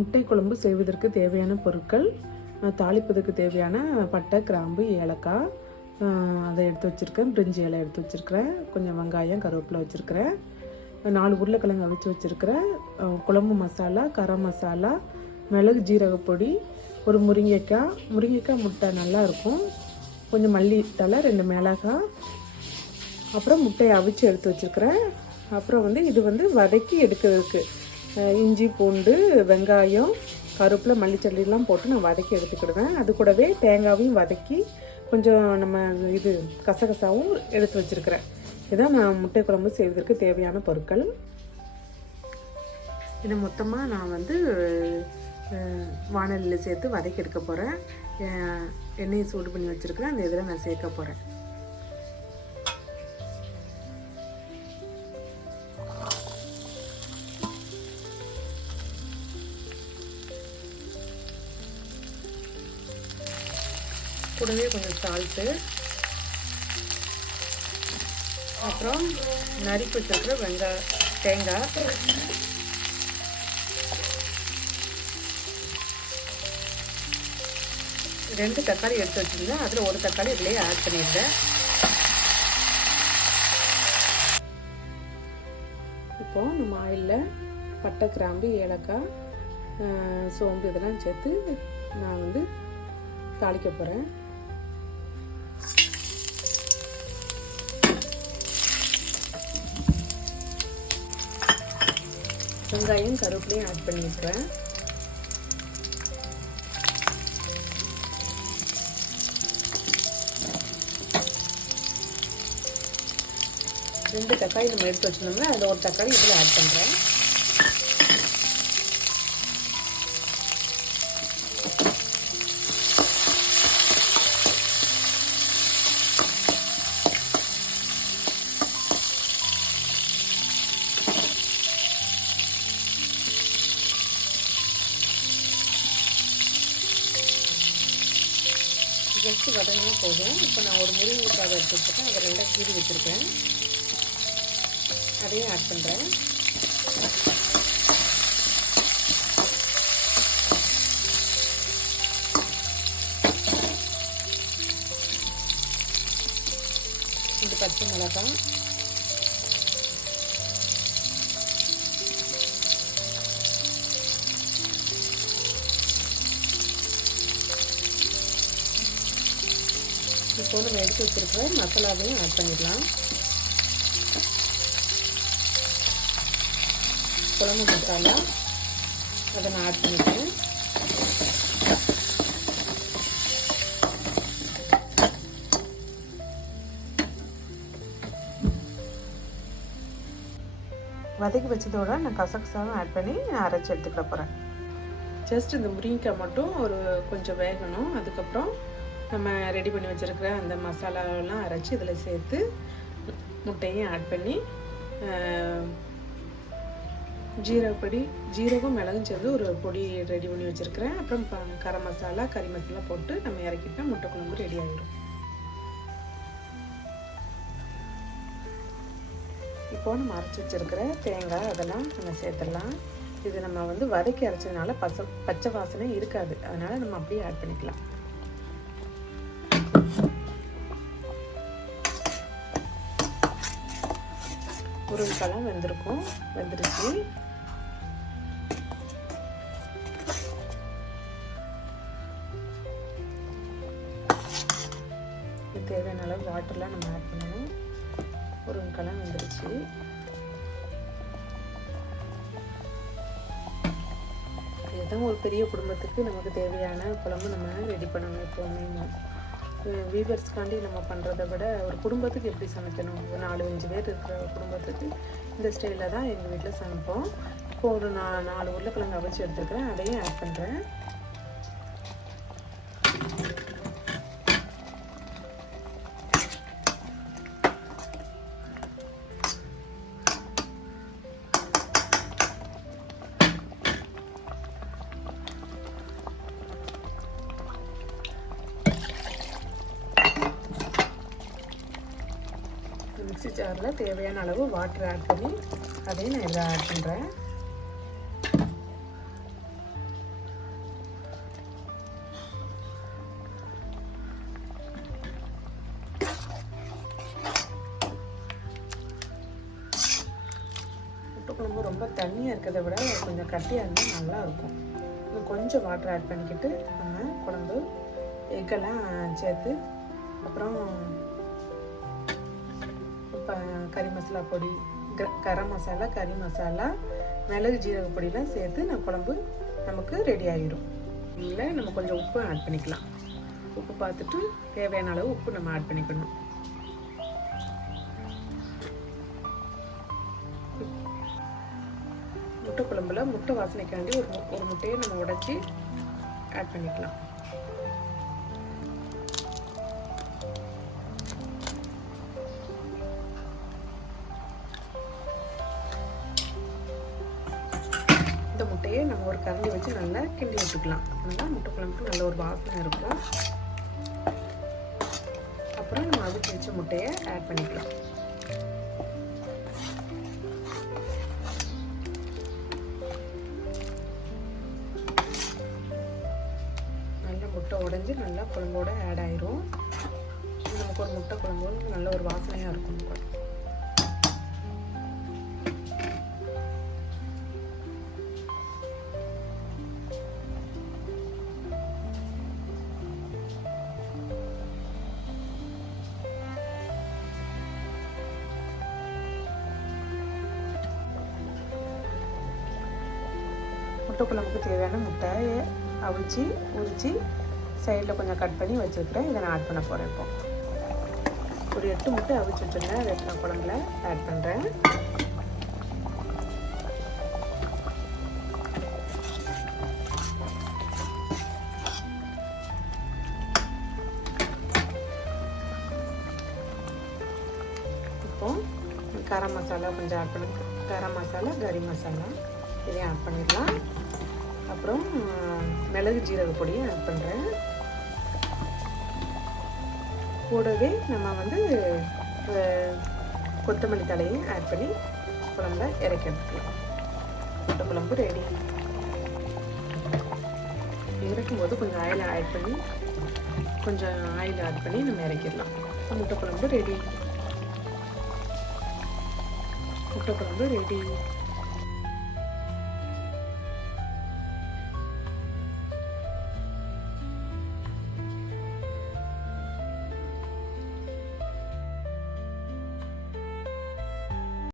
முட்டை குழம்பு செய்வதற்கு தேவையான பொருட்கள் தாளிப்பதற்கு தேவையான பட்டை கிராம்பு ஏலக்காய் அதை எடுத்து வச்சுருக்கேன். பிரிஞ்சி இலை எடுத்து வச்சுருக்கிறேன். கொஞ்சம் வெங்காயம் கருவேப்பிலை வச்சுருக்கிறேன். நாலு உருளைக்கிழங்கு அவிச்சு வச்சுருக்கிறேன். குழம்பு மசாலா கரம் மசாலா மிளகு ஜீரகப்பொடி ஒரு முருங்கைக்காய். முருங்கைக்காய் முட்டை நல்லா இருக்கும். கொஞ்சம் மல்லித்தலை ரெண்டு மிளகாய். அப்புறம் முட்டையை அவிச்சு எடுத்து வச்சுருக்கிறேன். அப்புறம் வந்து இது வந்து வதக்கி எடுக்கிறதுக்கு இஞ்சி பூண்டு வெங்காயம் கருப்பில் மல்லிச்சல்லிலாம் போட்டு நான் வதக்கி எடுத்துக்கிடுவேன். அது கூடவே தேங்காவையும் வதக்கி கொஞ்சம் நம்ம இது கசகசாவும் எடுத்து வச்சுருக்கிறேன். இதான் நான் முட்டை குழம்பு செய்வதற்கு தேவையான பொருட்கள். இதை மொத்தமாக நான் வந்து வானலியில் வாணலியில் சேர்த்து வதக்கி எடுக்க போகிறேன் எண்ணெயை சூடு பண்ணி வச்சுருக்கிறேன். அந்த இதில் நான் சேர்க்க போகிறேன் கூடவே கொஞ்சம் சால்ட்டு அப்புறம் நறுக்கி வச்சிருக்கிற வெங்காய தேங்காய். ரெண்டு தக்காளி எடுத்து வச்சுருந்தேன். அதில் ஒரு தக்காளி இதுலேயே ஆட் பண்ணியிருந்தேன். இப்போது நம்ம ஆயிலில் பட்டை கிராம்பு ஏலக்காய் சோம்பு இதெல்லாம் சேர்த்து நான் வந்து தாளிக்க போகிறேன் வெங்காயம் கருவேப்பிலையும் ஆட் பண்ணியிருக்கிறேன் ரெண்டு தக்காளி நம்ம எடுத்து வச்சிருந்தோம்னா அதில் ஒரு தக்காளி இதில் ஆட் பண்ணுறேன் ஜஸ்ட்டு வதங்கினா போதும். இப்போ நான் ஒரு முருங்கைக்காக எடுத்து வச்சுருக்கேன். அதை ரெண்டாக கீறி வச்சுருக்கேன். அதையும் ஆட் பண்ணுறேன் இந்த பச்சை மிளகாய். போல் எடுத்து வச்சிருக்கிற மசாலாவையும் ஆட் பண்ணிடலாம். குழம்பு மசாலா அதை நான் ஆட் பண்ணிக்கிறேன். வதக்கி வச்சதோட நான் கசகசாவும் ஆட் பண்ணி நான் அரைச்சி எடுத்துக்கிட போகிறேன் ஜஸ்ட் இந்த முருங்கைக்காய் மட்டும் ஒரு கொஞ்சம் வேகணும். அதுக்கப்புறம் நம்ம ரெடி பண்ணி வச்சுருக்கிற அந்த மசாலாவெல்லாம் அரைச்சி இதில் சேர்த்து முட்டையும் ஆட் பண்ணி ஜீரகப்பொடி ஜீரகம் மிளகும் சேர்ந்து ஒரு பொடி ரெடி பண்ணி வச்சுருக்கிறேன். அப்புறம் ப கரம் மசாலா கறி மசாலா போட்டு நம்ம இறக்கிட்டா முட்டை குழம்பு ரெடி ஆகிடும் இப்போ நம்ம அரைச்சி வச்சுருக்கிற தேங்காய் அதெல்லாம் நம்ம சேர்த்துடலாம். இது நம்ம வந்து வதக்கி அரைச்சதுனால பச பச்சை வாசனை இருக்காது. அதனால் நம்ம அப்படியே ஆட் பண்ணிக்கலாம். முருங்கைக்காலாம் வெந்திருக்கும். வெந்துருச்சு. தேவையான அளவு வாட்டர்லாம் நம்ம ஆட் பண்ணணும். முருங்கைக்காலாம் வெந்துருச்சு. இதுதான் ஒரு பெரிய குடும்பத்துக்கு நமக்கு தேவையான குழம்பு நம்ம ரெடி பண்ணணும் எப்போவுமே வீவர்ஸ்க்காண்டி நம்ம பண்ணுறத விட ஒரு குடும்பத்துக்கு எப்படி சமைக்கணும்? ஒரு நாலு அஞ்சு பேர் இருக்கிற குடும்பத்துக்கு இந்த ஸ்டைலில் தான் எங்கள் வீட்டில் சமைப்போம். இப்போ ஒரு நா நாலு உருளைக்கிழங்கு அவிச்சு எடுத்துக்கிறேன் அதையும் ஆட் பண்ணுறேன் மிக்சி ஜாரில் தேவையான அளவு வாட்டர் ஆட் பண்ணி அதையும் நான் இதில் ஆட் பண்ணுறேன் முட்டைக்குழம்பு ரொம்ப தண்ணியாக இருக்கிறத விட கொஞ்சம் கட்டியாக இருந்தால் நல்லாயிருக்கும் இன்னும் கொஞ்சம் வாட்டர் ஆட் பண்ணிக்கிட்டு நம்ம குழம்பு எக்கெல்லாம் சேர்த்து அப்புறம் கறி மசாலா பொடி க- கரம் மசாலா கறி மசாலா மிளகு ஜீரக பொடியெலாம் சேர்த்து நான் குழம்பு நமக்கு ரெடி ஆகிரும் இல்லை நம்ம கொஞ்சம் உப்பு ஆட் பண்ணிக்கலாம். உப்பு பார்த்துட்டு தேவையான அளவு உப்பு நம்ம ஆட் பண்ணிக்கணும். முட்டை குழம்புல முட்டை வாசனைக்காண்டி ஒரு ஒரு முட்டையை நம்ம உடச்சி ஆட் பண்ணிக்கலாம். முட்டையை நம்ம ஒரு கரண்டி வச்சு நல்லா கிண்டி விட்டுக்கலாம் நல்லா முட்டை குழம்புக்கு நல்ல ஒரு வாசனை இருக்கும். அப்புறம் நம்ம அவிச்சு வச்ச முட்டையை ஆட் பண்ணிக்கலாம். நல்ல முட்டை உடஞ்சி நல்லா குழம்போட ஆட் ஆயிரும். நமக்கு ஒரு முட்டை குழம்பு நல்ல ஒரு வாசனையாக இருக்கும். இந்த முட்டை குழம்புக்கு தேவையான முட்டையை அவிச்சு உரித்து சைடில் கொஞ்சம் கட் பண்ணி வச்சுருக்கிறேன். இதை நான் ஆட் பண்ண போகிறேன் இப்போ. ஒரு எட்டு முட்டை அவிச்சு வச்சுருந்தேன். அதை நான் குழம்புல ஆட் பண்ணுறேன் இப்போ கரம் மசாலா கொஞ்சம் ஆட் பண்ண கரம் மசாலா கறி மசாலா இதையும் ஆட் பண்ணிடலாம். அப்புறம் மிளகு ஜீரக பொடியும் ஆட் பண்ணுறேன் கூடவே நம்ம வந்து கொத்தமல்லி தலையும் ஆட் பண்ணி குழம்புல இறக்கி எடுத்துக்கலாம். முட்டை குழம்பு ரெடி இறக்கும்போது கொஞ்சம் ஆயில் ஆட் பண்ணி கொஞ்சம் ஆயில் ஆட் பண்ணி நம்ம இறக்கிடலாம். முட்டை குழம்பு ரெடி முட்டை குழம்பு ரெடி